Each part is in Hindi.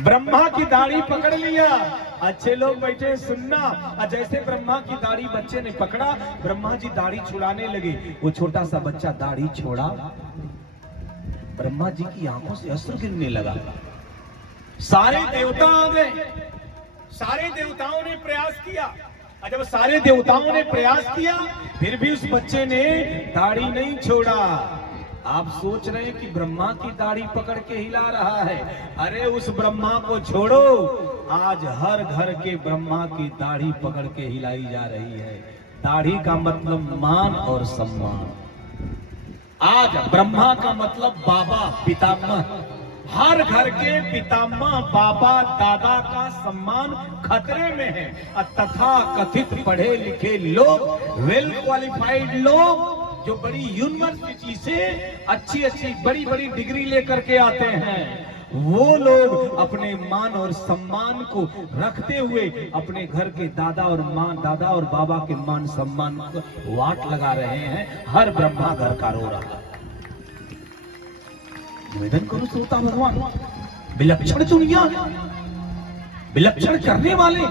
ब्रह्मा की दाढ़ी पकड़ लिया। अच्छे लोग बैठे सुनना। और जैसे ब्रह्मा की दाढ़ी बच्चे ने पकड़ा, ब्रह्मा जी दाढ़ी छुड़ाने लगे। वो छोटा सा बच्चा दाढ़ी छोड़ा, ब्रह्मा जी की आंखों से अश्रु गिरने लगा। सारे देवता आ गए, सारे देवताओं ने प्रयास किया। और जब सारे देवताओं ने प्रयास किया, फिर भी उस बच्चे ने दाढ़ी नहीं छोड़ा। आप सोच रहे हैं कि ब्रह्मा की दाढ़ी पकड़ के हिला रहा है। अरे उस ब्रह्मा को छोड़ो, आज हर घर के ब्रह्मा की दाढ़ी पकड़ के हिलाई जा रही है। दाढ़ी का मतलब मान और सम्मान। आज ब्रह्मा का मतलब बाबा, पितामह। हर घर के पितामह, बाबा, दादा का सम्मान खतरे में है। तथा कथित पढ़े लिखे लोग, वेल क्वालिफाइड लोग, जो बड़ी यूनिवर्सिटी से अच्छी अच्छी बड़ी बड़ी डिग्री लेकर के आते हैं, वो लोग अपने मान और सम्मान को रखते हुए अपने घर के दादा और बाबा के मान सम्मान को वाट लगा रहे हैं। हर ब्रह्मा घर का रो रहा। निवेदन करो श्रोता भगवान, विलक्षण दुनिया, विलक्षण करने वाले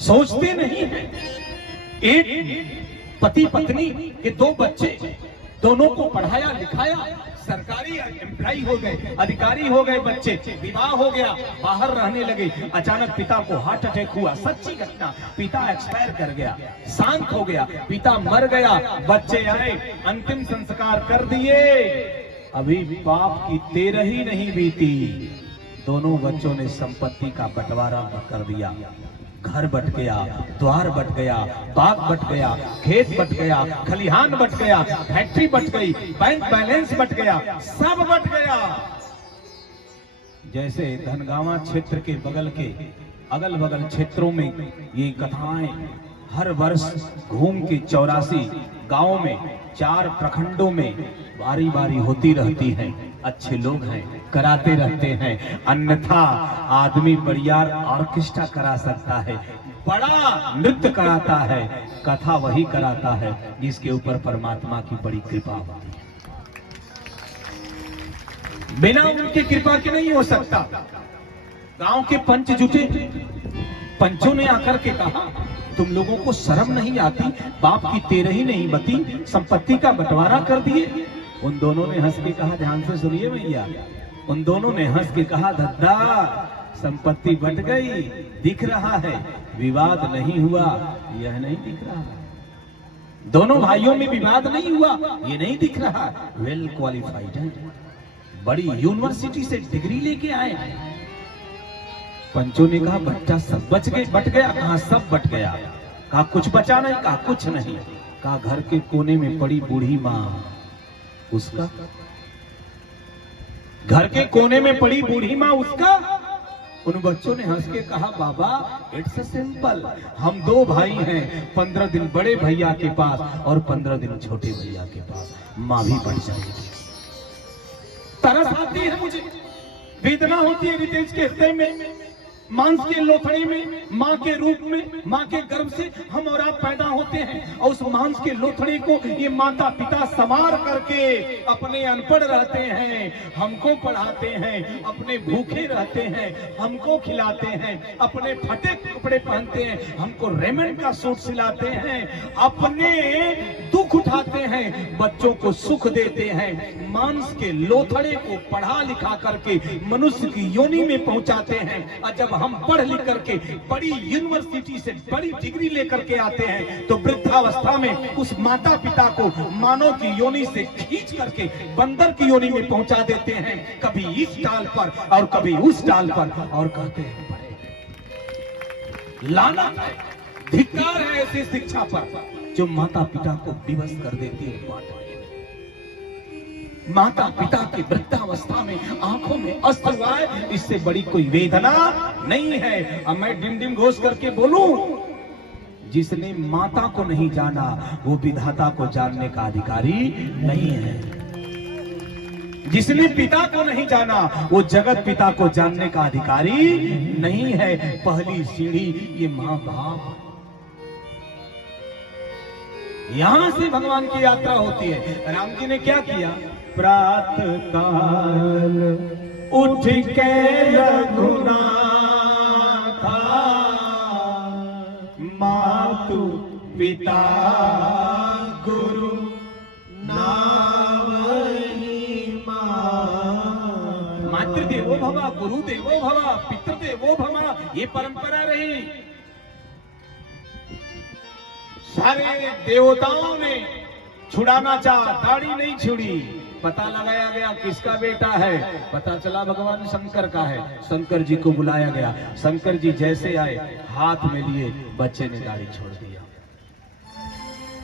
सोचते नहीं है। एक पति पत्नी के दो बच्चे, दोनों को पढ़ाया लिखाया, सरकारी एम्प्लॉय हो गए, अधिकारी हो गए बच्चे, विवाह हो गया, बाहर रहने लगे। अचानक पिता को हार्ट अटैक हुआ। सच्ची घटना, पिता एक्सपायर कर गया, शांत हो गया, पिता मर गया। बच्चे आए, अंतिम संस्कार कर दिए। अभी बाप की 13 ही नहीं बीती, दोनों बच्चों ने संपत्ति का बंटवारा कर दिया। घर बट गया, द्वार बट गया, बाग बट गया, खेत बट गया, खलिहान बट गया, फैक्ट्री बट गई, बैंक बैलेंस बट गया, सब बट गया। जैसे धनगांवा क्षेत्र के बगल के अगल बगल क्षेत्रों में ये कथाएं हर वर्ष घूम के 84 गांवों में 4 प्रखंडों में बारी बारी होती रहती हैं। अच्छे लोग हैं, कराते रहते हैं। अन्यथा आदमी बढ़िया ऑर्केस्ट्रा करा सकता है, बड़ा नृत्य कराता है, कथा वही कराता है जिसके ऊपर परमात्मा की बड़ी कृपा होती है। बिना उनकी कृपा के नहीं हो सकता। गांव के पंच जुटे, पंचों ने आकर के कहा, तुम लोगों को शर्म नहीं आती? बाप की 13 ही नहीं बती, संपत्ति का बंटवारा कर दिए। उन दोनों ने हंस के कहा, ध्यान से सुनिए भैया, उन दोनों ने हंस के कहा, दद्दा संपत्ति बंट गई, दिख रहा है, विवाद नहीं हुआ, यह नहीं दिख रहा। दोनों भाइयों में विवाद नहीं हुआ, ये नहीं दिख रहा। वेल क्वालिफाइड है, बड़ी यूनिवर्सिटी से डिग्री लेके आए। पंचों ने कहा, बच्चा सब बच गया। कहा सब बट गया? कहा कुछ बचा नहीं? कहा कुछ नहीं। कहा घर के कोने में पड़ी बूढ़ी माँ, उसका? घर के कोने में पड़ी बूढ़ी माँ, उसका? उन बच्चों ने हंस के कहा, बाबा इट्स सिंपल, हम 2 भाई हैं, 15 दिन बड़े भैया के पास और 15 दिन छोटे भैया के पास, माँ भी बढ़ जाएगी। तरस आती है मुझे, वेदना होती है रितेश के हृदय में, मांस के लोथड़े में, माँ के रूप में, माँ के गर्भ से हम और आप पैदा होते हैं। और उस मांस के लोथड़े को ये माता पिता संवार करके अपने अनपढ़ रहते हैं, हमको पढ़ाते हैं, अपने भूखे रहते हैं, हमको खिलाते हैं, अपने फटे कपड़े पहनते हैं, हमको रेमंड का सूट सिलाते हैं, अपने दुख उठाते हैं, बच्चों को सुख देते हैं। मांस के लोथड़े को पढ़ा लिखा करके मनुष्य की योनि में पहुंचाते हैं। और जब हम पढ़ लिख करके बड़ी यूनिवर्सिटी से बड़ी डिग्री लेकर के आते हैं, तो वृद्धावस्था में उस माता पिता को मानव की योनि से खींच करके बंदर की योनि में पहुंचा देते हैं, कभी इस डाल पर और कभी उस डाल पर, और कहते हैं लानत है, धिक्कार है ऐसी शिक्षा पर जो माता पिता को विवश कर देती है। माता पिता की वृद्धावस्था में आंखों में अश्रु आए, इससे बड़ी कोई वेदना नहीं है। अब मैं डिम डिम घोष करके बोलूं, जिसने माता को नहीं जाना वो विधाता को जानने का अधिकारी नहीं है। जिसने पिता को नहीं जाना वो जगत पिता को जानने का अधिकारी नहीं है। पहली सीढ़ी ये माँ बाप, यहां से भगवान की यात्रा होती है। राम जी ने क्या किया? प्रातः काल उठ के रघुनाथा मातु पिता गुरु मातृदेवो भव, गुरुदेवो भव, पितृदेवो भव, ये परंपरा रही। सारे देवताओं ने छुड़ाना चाहा, दाढ़ी नहीं छुड़ी। पता लगाया गया किसका बेटा है, पता चला भगवान शंकर का है। शंकर जी को बुलाया गया। शंकर जी जैसे आए, हाथ में लिए, बच्चे ने दाढ़ी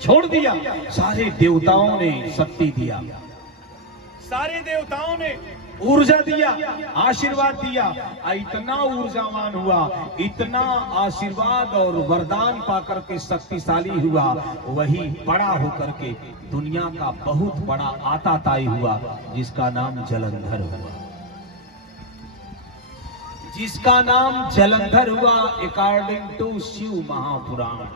छोड़ दिया। सारे देवताओं ने शक्ति दिया, सारे देवताओं ने ऊर्जा दिया, आशीर्वाद दिया। इतना ऊर्जावान हुआ, इतना आशीर्वाद और वरदान पाकर के शक्तिशाली हुआ। वही बड़ा होकर के दुनिया का बहुत बड़ा आताताई हुआ, जिसका नाम जलंधर हुआ। जिसका नाम जलंधर हुआ अकॉर्डिंग टू शिव महापुराण।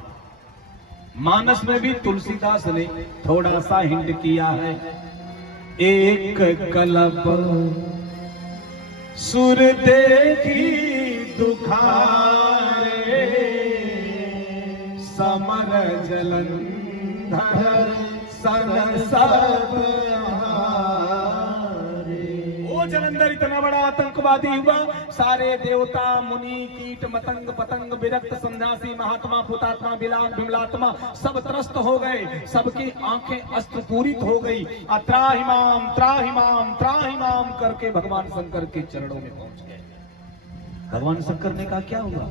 मानस में भी तुलसीदास ने थोड़ा सा हिंट किया है। एक कलप सुर देखी दुखारे, समर जलंधर सन सब वो जलंधर इतना बड़ा आतंकवादी हुआ। सारे देवता मुनि कीट मतंग पतंग विरक्त सन्यासी महात्मा पुतात्मा विमलात्मा सब त्रस्त हो गए। सबकी आंखें अस्त्रपूरित हो गई। त्राहिमाम त्राहिमाम त्राहिमाम करके भगवान शंकर के चरणों में पहुंच गए। भगवान शंकर ने कहा क्या हुआ?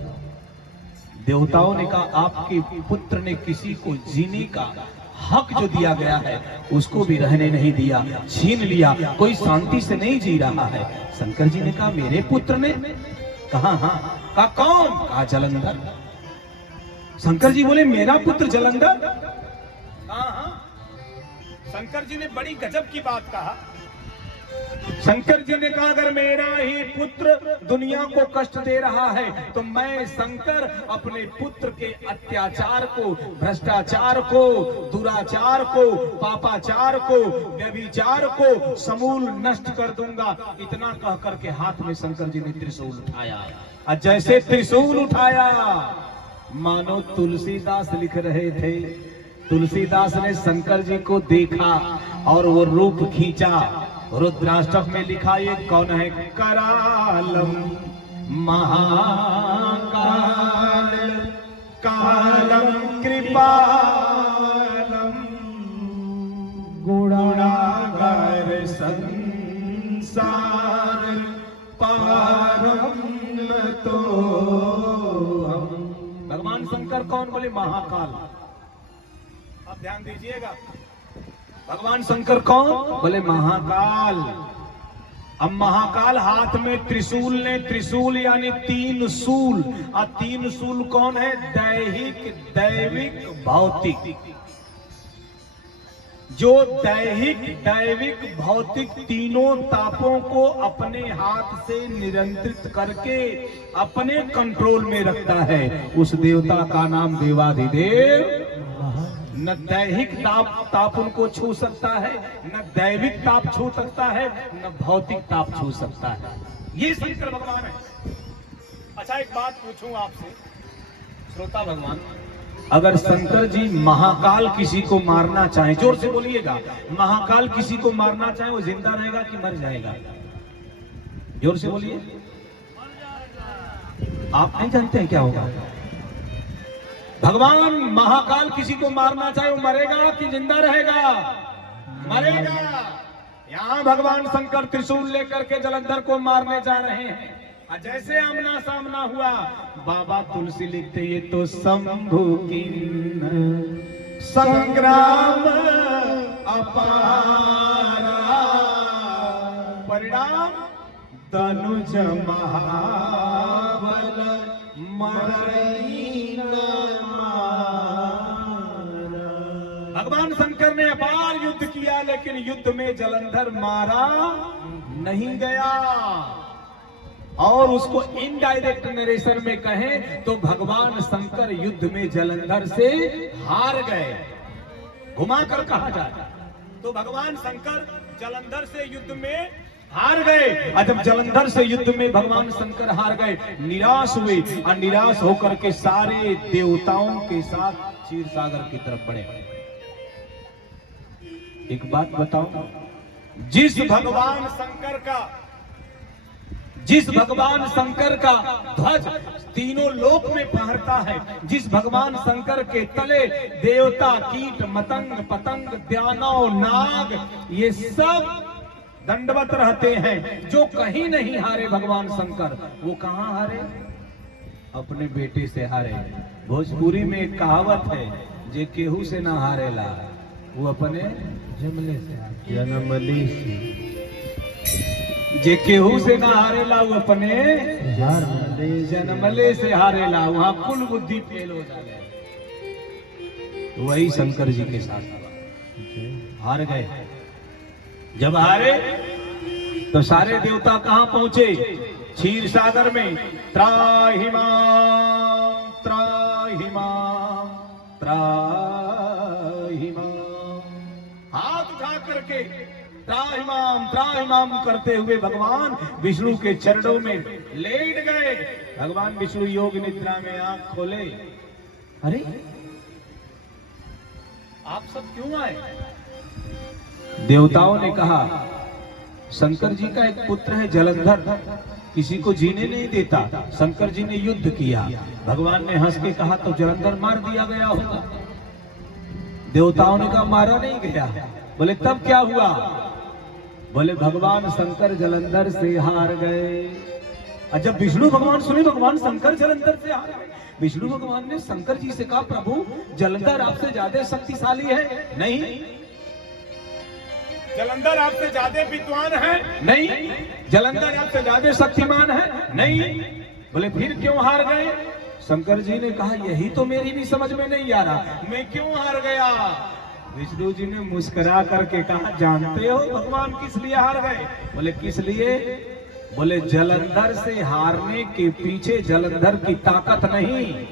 देवताओं ने कहा आपके पुत्र ने किसी को जीने का हक जो दिया गया है उसको भी रहने नहीं दिया, छीन लिया, कोई शांति से नहीं जी रहा है। शंकर जी ने कहा मेरे पुत्र ने? कहा हाँ। कहा कौन? कहा जलंधर। शंकर जी बोले मेरा पुत्र जलंधर? हाँ। शंकर जी ने बड़ी गजब की बात कहा। शंकर जी ने कहा अगर मेरा ही पुत्र दुनिया को कष्ट दे रहा है तो मैं शंकर अपने पुत्र के अत्याचार को, भ्रष्टाचार को, दुराचार को, पापाचार को, व्यभिचार को समूल नष्ट कर दूंगा। इतना कह करके हाथ में शंकर जी ने त्रिशूल उठाया। और जैसे त्रिशूल उठाया मानो तुलसीदास लिख रहे थे। तुलसीदास ने शंकर जी को देखा और वो रूप खींचा। रुद्राष्टक में लिखा ये कौन है? करालम महाकाल कालम कृपालम गुणागार संसार पारम तो भगवान शंकर कौन? बोले महाकाल। अब ध्यान दीजिएगा, भगवान शंकर कौन? बोले महाकाल। अब महाकाल हाथ में त्रिशूल ने, त्रिशूल यानी तीन सूल। और तीन सूल कौन है? दैहिक, दैविक, भौतिक। जो दैहिक, दैविक, भौतिक तीनों तापों को अपने हाथ से नियंत्रित करके अपने कंट्रोल में रखता है, उस देवता का नाम देवाधिदेव। न दैहिक ताप उनको छू सकता है, न दैविक ताप छू सकता है, न भौतिक ताप छू सकता है। ये शंकर भगवान है। अच्छा एक बात पूछूं आपसे श्रोता भगवान, अगर शंकर जी महाकाल किसी को मारना चाहे, जोर से बोलिएगा, महाकाल किसी को मारना चाहे वो जिंदा रहेगा कि मर जाएगा? जोर से बोलिए। आप नहीं जानते हैं क्या होगा? भगवान महाकाल किसी को मारना चाहे वो मरेगा कि जिंदा रहेगा? मरेगा। यहाँ भगवान शंकर त्रिशूल लेकर के जलंधर को मारने जा रहे हैं। जैसे आमना सामना हुआ, बाबा तुलसी लिखते ये तो शंभु किन्न संग्राम अपारा, परिणाम तनुज महाबल मरई न मारा। भगवान शंकर ने अपार युद्ध किया, लेकिन युद्ध में जलंधर मारा नहीं गया। और उसको इनडायरेक्ट नरेशन में कहें तो भगवान शंकर युद्ध में जलंधर से हार गए, घुमाकर कहा जाए तो भगवान शंकर जलंधर से युद्ध में हार गए। और जब जलंधर से युद्ध में भगवान शंकर हार गए, निराश हुए और निराश होकर के सारे देवताओं के साथ क्षीर सागर की तरफ बढ़े। एक बात बताओ, जिस भगवान शंकर का ध्वज तीनों लोक में फहरता है, जिस भगवान शंकर के तले देवता, कीट, मतंग, पतंग, दानव, नाग ये सब दंडवत रहते हैं, जो कहीं नहीं हारे भगवान शंकर, वो कहां हारे? अपने बेटे से हारे। भोजपुरी में एक कहावत है, जे केहू से ना हारेला वो अपने जमले से जनमली से, जे केहू से ना हारेला वो अपने जनमले से हारेला, वहां कुल बुद्धि फेल हो जाए। वही शंकर जी के साथ हार गए। जब हारे तो सारे देवता कहां पहुंचे? क्षीर सागर में। त्राहिमाम त्राहिमाम त्राहिमाम, हाथ उठा करके त्राहिमाम त्राहिमाम करते हुए भगवान विष्णु के चरणों में लेट गए। भगवान विष्णु योग निद्रा में आंख खोले। अरे आप सब क्यों आए? देवताओं ने कहा, शंकर जी का एक पुत्र है जलंधर, किसी को जीने नहीं देता। शंकर जी ने युद्ध किया। भगवान ने हंस के कहा, तो जलंधर मार दिया गया होगा। देवताओं ने कहा, मारा नहीं गया। बोले तब क्या हुआ? बोले भगवान शंकर जलंधर से हार गए। और जब विष्णु भगवान सुने भगवान शंकर जलंधर से हार गए, विष्णु भगवान ने शंकर जी से कहा, प्रभु जलंधर आपसे ज्यादा शक्तिशाली है? नहीं। जलंधर आपसे ज्यादा विद्वान है? नहीं। जलंधर आपसे ज्यादा शक्तिमान है? नहीं। बोले फिर क्यों हार गए? शंकर जी ने कहा, यही तो मेरी भी समझ में नहीं आ रहा, मैं क्यों हार गया? विष्णु जी ने मुस्कुरा करके कहा, जानते हो भगवान किस लिए हार गए? बोले किस लिए? बोले जलंधर से हारने के पीछे जलंधर की ताकत नहीं,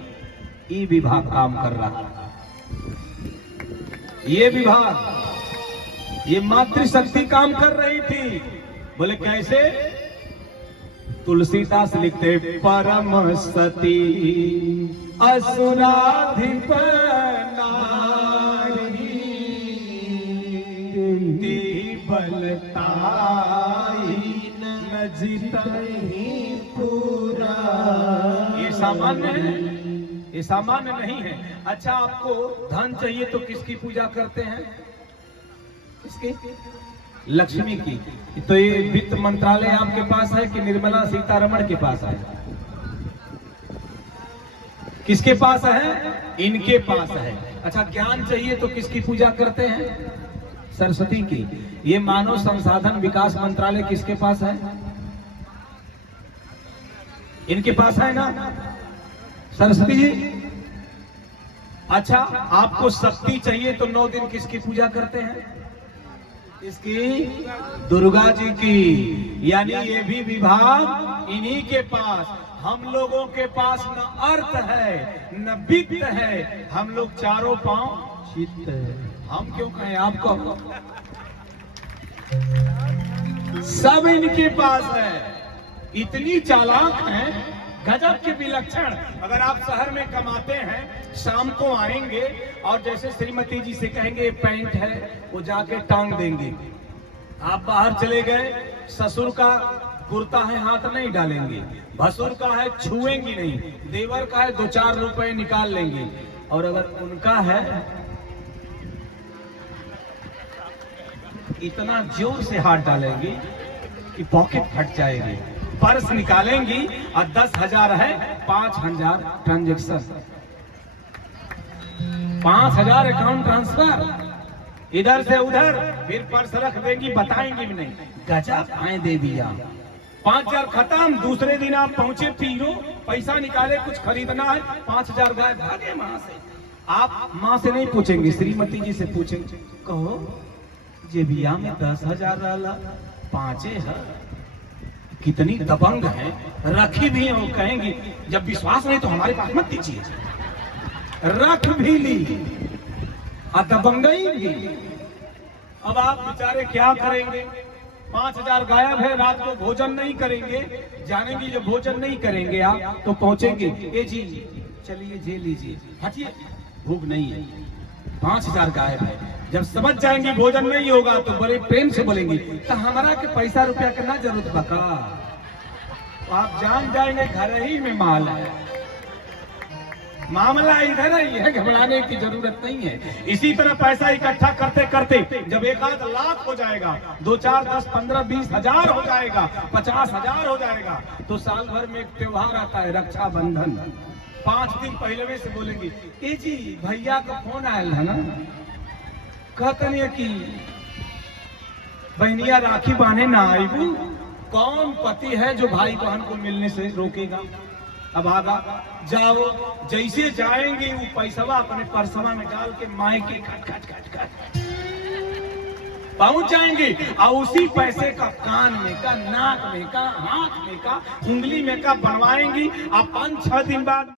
ये विभाग काम कर रहा। ये विभाग, ये मातृशक्ति काम कर रही थी। बोले कैसे? तुलसीदास लिखते, परम सती असुराधिप नारी बलताई न जितहि पूरा। ये सामान्य है, ये सामान्य नहीं है। अच्छा, आपको धन चाहिए तो किसकी पूजा करते हैं? किसकी? लक्ष्मी की। तो ये वित्त मंत्रालय आपके पास है कि निर्मला सीतारमण के पास है? किसके पास है? इनके पास है। अच्छा, ज्ञान चाहिए तो किसकी पूजा करते हैं? सरस्वती की। ये मानव संसाधन विकास मंत्रालय किसके पास है? इनके पास है ना, सरस्वती जी। अच्छा, आपको शक्ति चाहिए तो 9 दिन किसकी पूजा करते हैं? इसकी दुर्गा जी की। यानी ये भी विभाग इन्हीं के पास। हम लोगों के पास न अर्थ है न वित्त है, हम लोग चारों पांव चित्त है। हम क्यों कहें? आप कहो। सब इनके पास है। इतनी चालाक हैं, गजब के विलक्षण। अगर आप शहर में कमाते हैं, शाम को आएंगे और जैसे श्रीमती जी से कहेंगे पैंट है, वो जाके टांग देंगे। आप बाहर चले गए, ससुर का कुर्ता है, हाथ नहीं डालेंगे। भसुर का है, छुएंगी नहीं। देवर का है, 2-4 रुपए निकाल लेंगे। और अगर उनका है, इतना जोर से हाथ डालेंगी कि पॉकेट फट जाएगी। पर्स निकालेंगी और 10,000 है, 5,000 ट्रांजैक्शन, 5,000 अकाउंट ट्रांसफर, इधर से उधर। फिर पर्स रख देंगी, बताएंगी भी नहीं। गजब आए देविया। 5,000 खत्म। दूसरे दिन आप पहुंचे पीरो, पैसा निकाले, कुछ खरीदना है, 5,000 गायब, भागे वहां से। आप माँ से नहीं पूछेंगे, श्रीमती जी से पूछेंगे, कहो जेबिया में 10,000 डाला, 5 है। कितनी दबंग है, रखी भी है। वो कहेंगी जब विश्वास नहीं तो हमारे पास मत दीजिए। रख भी ली और दबंगई भी। अब आप बेचारे क्या करेंगे? 5,000 गायब है, रात को भोजन नहीं करेंगे, जानेंगे जब भोजन नहीं करेंगे आप तो पहुंचेंगे, ए जी चलिए जे लीजिए, हटिए भूख नहीं है, 5,000 गायब है। जब समझ जाएंगे भोजन नहीं होगा तो बड़े प्रेम से बोलेंगे तो हमारा के पैसा रुपया करना जरूरत बका, तो आप जान जाएंगे घर ही में माल है, मामला इधर ही है, घबराने की जरूरत नहीं है। इसी तरह पैसा इकट्ठा करते करते जब 1 लाख हो जाएगा, 2, 4, 10, 15, 20 हजार हो जाएगा, 50,000 हो जाएगा, तो साल भर में एक त्योहार आता है रक्षाबंधन। 5 दिन पहले में से बोलेंगे ए जी भैया का फोन आयल है ना, कहते नहीं कि बहनिया राखी बांधे ना आईबू। कौन पति है जो भाई बहन को मिलने से रोकेगा? अब आगा जाओ, जैसे जाएंगे वो पैसवा अपने परसवा में डाल के माई के खट पहुंच जाएंगे, और उसी पैसे का कान में का, नाक में का, हाथ में का, उंगली में का बनवाएंगी। अब 5-6 दिन बाद